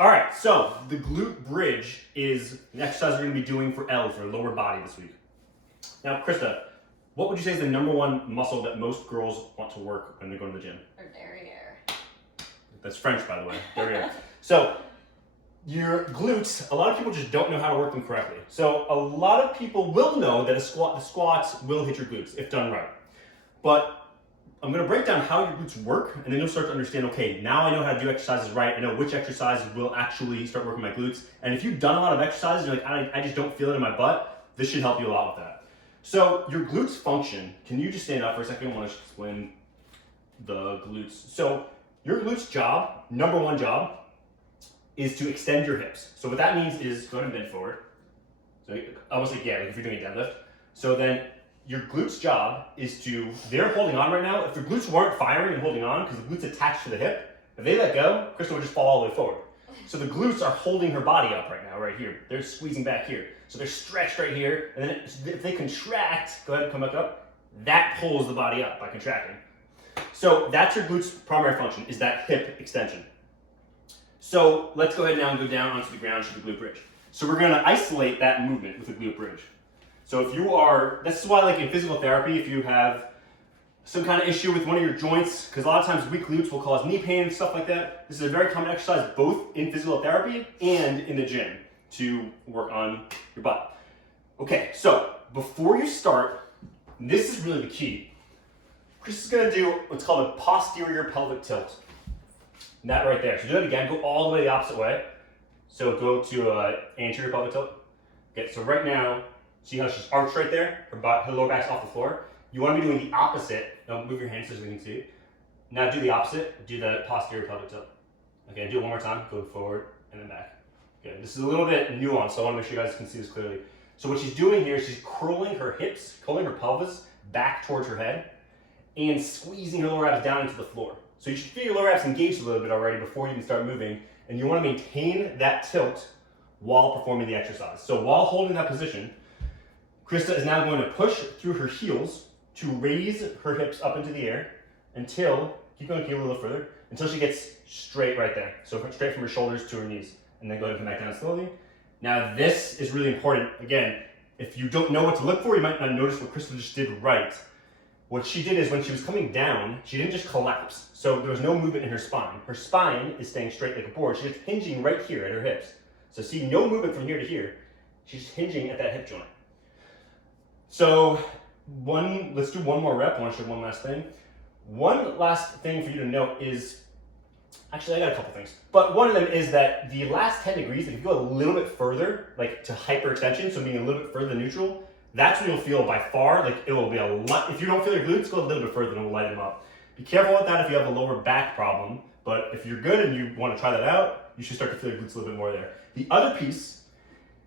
All right, so the glute bridge is an exercise we're going to be doing for L's, or lower body, this week. Now, Krista, what would you say is the #1 muscle that most girls want to work when they go to the gym? Or derriere. That's French, by the way. Derriere. So, your glutes, a lot of people just don't know how to work them correctly. So, a lot of people will know that the squats will hit your glutes if done right. But I'm going to break down how your glutes work, and then you'll start to understand, okay, now I know how to do exercises right. I know which exercises will actually start working my glutes. And if you've done a lot of exercises, you're like, I just don't feel it in my butt, this should help you a lot with that. So your glutes function, can you just stand up for a second? I want to explain the glutes. So your glutes job, #1 job, is to extend your hips. So what that means is, go ahead and bend forward. So almost like, like if you're doing a deadlift. So then your glutes job is to, they're holding on right now. If the glutes weren't firing and holding on, because the glutes attached to the hip, if they let go, Krista would just fall all the way forward. So the glutes are holding her body up right now, right here. They're squeezing back here. So they're stretched right here, and then if they contract, go ahead and come back up, that pulls the body up by contracting. So that's your glutes' primary function, is that hip extension. So let's go ahead now and go down onto the ground to the glute bridge. So we're gonna isolate that movement with the glute bridge. So if you are, this is why like in physical therapy, if you have some kind of issue with one of your joints, because a lot of times weak glutes will cause knee pain and stuff like that. This is a very common exercise both in physical therapy and in the gym to work on your butt. Okay, so before you start, this is really the key. Chris is gonna do what's called a posterior pelvic tilt. And that right there. So do it again, go all the way the opposite way. So go to anterior pelvic tilt. Okay, so right now, see how she's arched right there? Her lower back's off the floor. You want to be doing the opposite. Now move your hands so we can see. Now do the opposite. Do the posterior pelvic tilt. Okay, do it one more time. Go forward and then back. Okay, this is a little bit nuanced, so I want to make sure you guys can see this clearly. So what she's doing here is she's curling her hips, curling her pelvis back towards her head, and squeezing her lower abs down into the floor. So you should feel your lower abs engaged a little bit already before you even start moving, and you want to maintain that tilt while performing the exercise. So while holding that position, Krista is now going to push through her heels to raise her hips up into the air until, keep going a little further, until she gets straight right there. So straight from her shoulders to her knees. And then go ahead and come back down slowly. Now this is really important. Again, if you don't know what to look for, you might not notice what Krista just did right. What she did is when she was coming down, she didn't just collapse. So there was no movement in her spine. Her spine is staying straight like a board. She's just hinging right here at her hips. So see, no movement from here to here. She's hinging at that hip joint. So let's do one more rep. I want to show one last thing. One last thing for you to note is, actually I got a couple things, but one of them is that the last 10 degrees, if you go a little bit further, like to hyperextension, so meaning a little bit further than neutral, that's when you'll feel by far, like it will be a lot. If you don't feel your glutes, go a little bit further and it will light them up. Be careful with that if you have a lower back problem, but if you're good and you want to try that out, you should start to feel your glutes a little bit more there. The other piece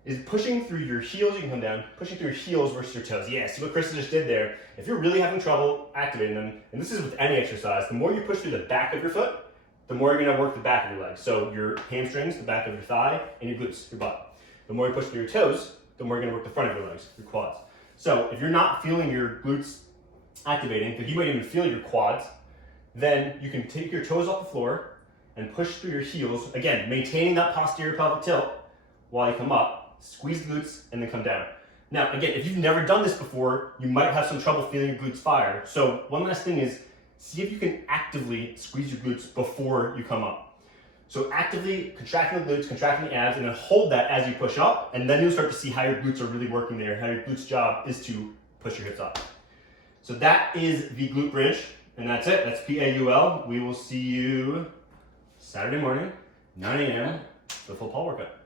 is pushing through your heels. You can come down, pushing through your heels versus your toes. Yeah, see what Krista just did there. If you're really having trouble activating them, and this is with any exercise, the more you push through the back of your foot, the more you're gonna work the back of your leg. So your hamstrings, the back of your thigh, and your glutes, your butt. The more you push through your toes, the more you're gonna work the front of your legs, your quads. So if you're not feeling your glutes activating, because you might even feel your quads, then you can take your toes off the floor and push through your heels. Again, maintaining that posterior pelvic tilt while you come up. Squeeze the glutes and then come down. Now, again, if you've never done this before, you might have some trouble feeling your glutes fire. So one last thing is, see if you can actively squeeze your glutes before you come up. So actively contracting the glutes, contracting the abs, and then hold that as you push up, and then you'll start to see how your glutes are really working there, how your glutes job is to push your hips up. So that is the glute bridge, and that's it. That's PAUL. We will see you Saturday morning, 9 a.m., the full Paul workout.